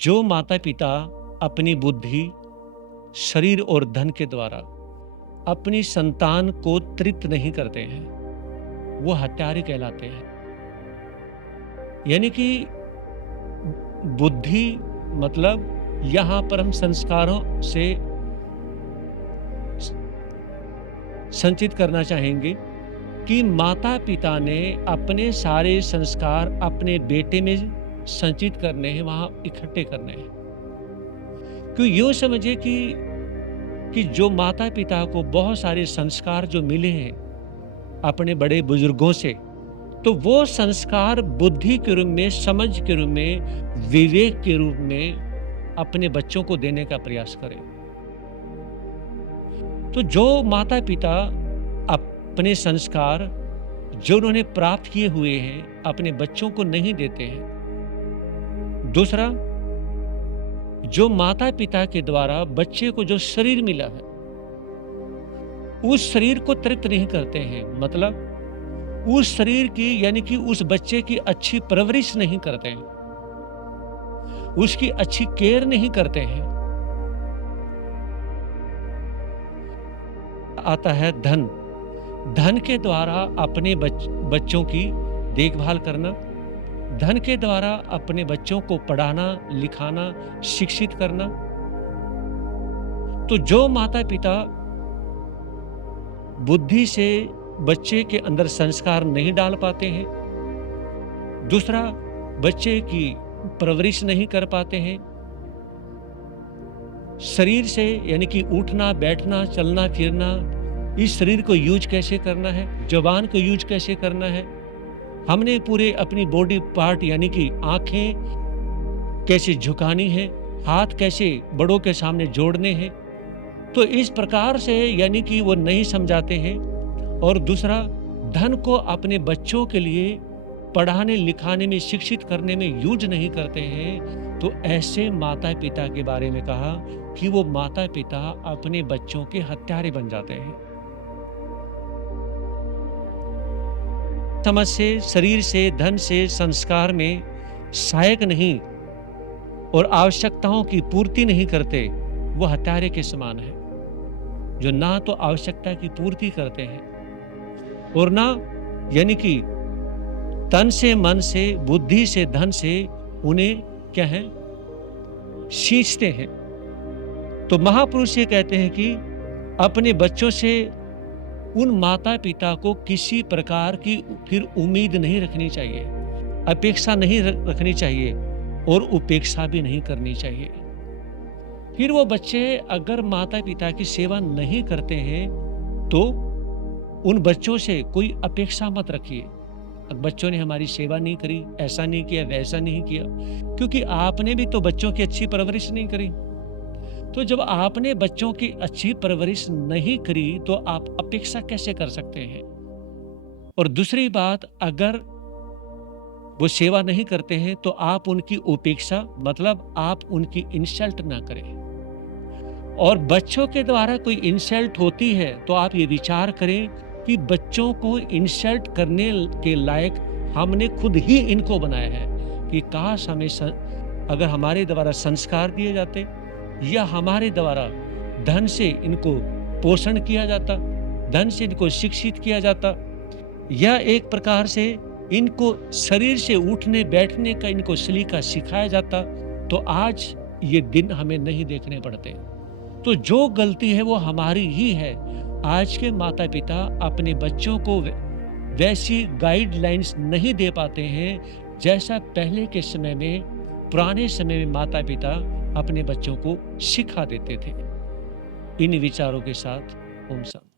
जो माता-पिता अपनी बुद्धि, शरीर और धन के द्वारा अपनी संतान को तृप्त नहीं करते हैं, वो हत्यारे कहलाते हैं। यानी कि बुद्धि मतलब यहाँ पर हम संस्कारों से संचित करना चाहेंगे कि माता-पिता ने अपने सारे संस्कार अपने बेटे में संचित करने हैं, वहाँ इकट्ठे करने हैं। क्यों यूँ समझिए कि जो माता-पिता को बहुत सारे संस्कार जो मिले हैं अपने बड़े बुजुर्गों से, तो वो संस्कार बुद्धि के रूप में, समझ के रूप में, विवेक के रूप में अपने बच्चों को देने का प्रयास करें। तो जो माता-पिता अपने संस्कार जो उन्होंने प्राप्त किए हुए हैं, अपने बच्चों को नहीं देते हैं। दूसरा, जो माता-पिता के द्वारा बच्चे को जो शरीर मिला है, उस शरीर को तृप्त नहीं करते हैं। मतलब उस शरीर की यानी कि उस बच्चे की अच्छी परवरिश नहीं करते हैं, उसकी अच्छी केयर नहीं करते हैं। आता है धन। धन के द्वारा अपने बच्चों की देखभाल करना, धन के द्वारा अपने बच्चों को पढ़ाना, लिखाना, शिक्षित करना। तो जो माता-पिता बुद्धि से बच्चे के अंदर संस्कार नहीं डाल पाते हैं, दूसरा बच्चे की परवरिश नहीं कर पाते हैं, शरीर से यानी कि उठना, बैठना, चलना, फिरना, इस शरीर को यूज कैसे करना है, ज़ुबान को यूज कैसे करना है, हमने पूरे अपनी बॉडी पार्ट यानी कि आंखें कैसे झुकानी है, हाथ कैसे बड़ों के सामने जोड़ने हैं, तो इस प्रकार से यानी कि वो नहीं समझाते हैं। और दूसरा, धन को अपने बच्चों के लिए पढ़ाने लिखाने में, शिक्षित करने में यूज नहीं करते हैं। तो ऐसे माता पिता के बारे में कहा कि वो माता पिता अपने बच्चों के हत्यारे बन जाते हैं। समझ से, शरीर से, धन से, संस्कार में सहायक नहीं और आवश्यकताओं की पूर्ति नहीं करते, वो हत्यारे के समान है, जो ना तो आवश्यकता की पूर्ति करते हैं और ना यानी कि तन से, मन से, बुद्धि से, धन से उन्हें क्या है, सींचते हैं। तो महापुरुष ये कहते हैं कि अपने बच्चों से उन माता पिता को किसी प्रकार की फिर उम्मीद नहीं रखनी चाहिए, अपेक्षा नहीं रखनी चाहिए और उपेक्षा भी नहीं करनी चाहिए। फिर वो बच्चे अगर माता पिता की सेवा नहीं करते हैं तो उन बच्चों से कोई अपेक्षा मत रखिए। बच्चों ने हमारी सेवा नहीं करी, ऐसा नहीं किया, वैसा नहीं किया, क्योंकि आपने भी तो बच्चों की अच्छी परवरिश नहीं करी। तो जब आपने बच्चों की अच्छी परवरिश नहीं करी तो आप अपेक्षा कैसे कर सकते हैं। और दूसरी बात, अगर वो सेवा नहीं करते हैं तो आप उनकी उपेक्षा मतलब आप उनकी इंसल्ट ना करें। और बच्चों के द्वारा कोई इंसल्ट होती है तो आप ये विचार करें कि बच्चों को इंसल्ट करने के लायक हमने खुद ही इनको बनाया है, कि काश हमें अगर हमारे द्वारा संस्कार दिए जाते या हमारे द्वारा धन से इनको पोषण किया जाता, धन से इनको शिक्षित किया जाता, या एक प्रकार से इनको शरीर से उठने बैठने का इनको सलीका सिखाया जाता, तो आज ये दिन हमें नहीं देखने पड़ते। तो जो गलती है वो हमारी ही है। आज के माता पिता अपने बच्चों को वैसी गाइडलाइंस नहीं दे पाते हैं जैसा पहले के समय में, पुराने समय में माता पिता अपने बच्चों को सिखा देते थे। इन विचारों के साथ ओम शांति।